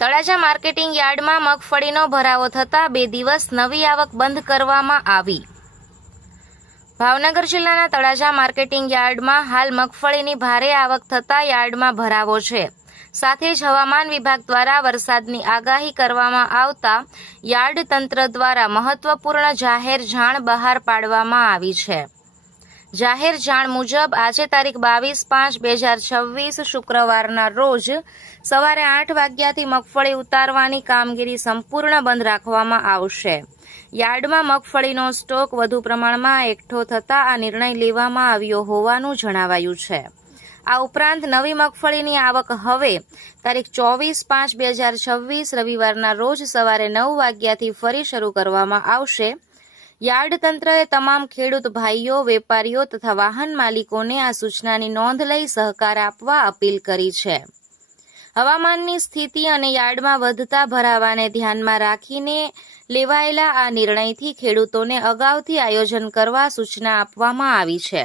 Talaja marketing યાર્ડમાં મગફળીનો ભરાવો થતાં 2 દિવસ નવી આવક બંધ કરવામાં આવી। ભાવનગર જિલ્લાના તળાજા માર્કેટિંગ યાર્ડમાં હાલ મગફળીની ભારે આવક થતાં યાર્ડમાં ભરાવો છે। સાથે જ હવામાન વિભાગ દ્વારા વરસાદની આગાહી કરવામાં આવતા યાર્ડ તંત્ર દ્વારા મહત્વપૂર્ણ જાહેર જાણ બહાર પાડવામાં આવી છે। જાહેર જાણ મુજબ આજે તારીખ 22/5/2026 શુક્રવારના રોજ સવારે 8 વાગ્યાથી મગફળી ઉતારવાની કામગીરી સંપૂર્ણ બંધ રાખવામાં આવશે। યાર્ડમાં મગફળીનો સ્ટોક વધુ પ્રમાણમાં એકઠો થતાં આ નિર્ણય લેવામાં આવ્યો હોવાનું જણાવાયું છે। આ ઉપરાંત નવી મગફળીની આવક હવે તારીખ 24/5/2026 રવિવારના રોજ સવારે 9 વાગ્યાથી ફરી શરૂ કરવામાં આવશે। યાર્ડ તંત્રએ તમામ ખેડૂત ભાઈઓ, વેપારીઓ તથા વાહન માલિકોને આ સૂચનાની નોંધ લઈ સહકાર આપવા અપીલ કરી છે। હવામાનની સ્થિતિ અને યાર્ડમાં વધતા ભરાવાને ધ્યાનમાં રાખીને લેવાયેલા આ નિર્ણયથી ખેડૂતોને અગાઉથી આયોજન કરવા સૂચના આપવામાં આવી છે।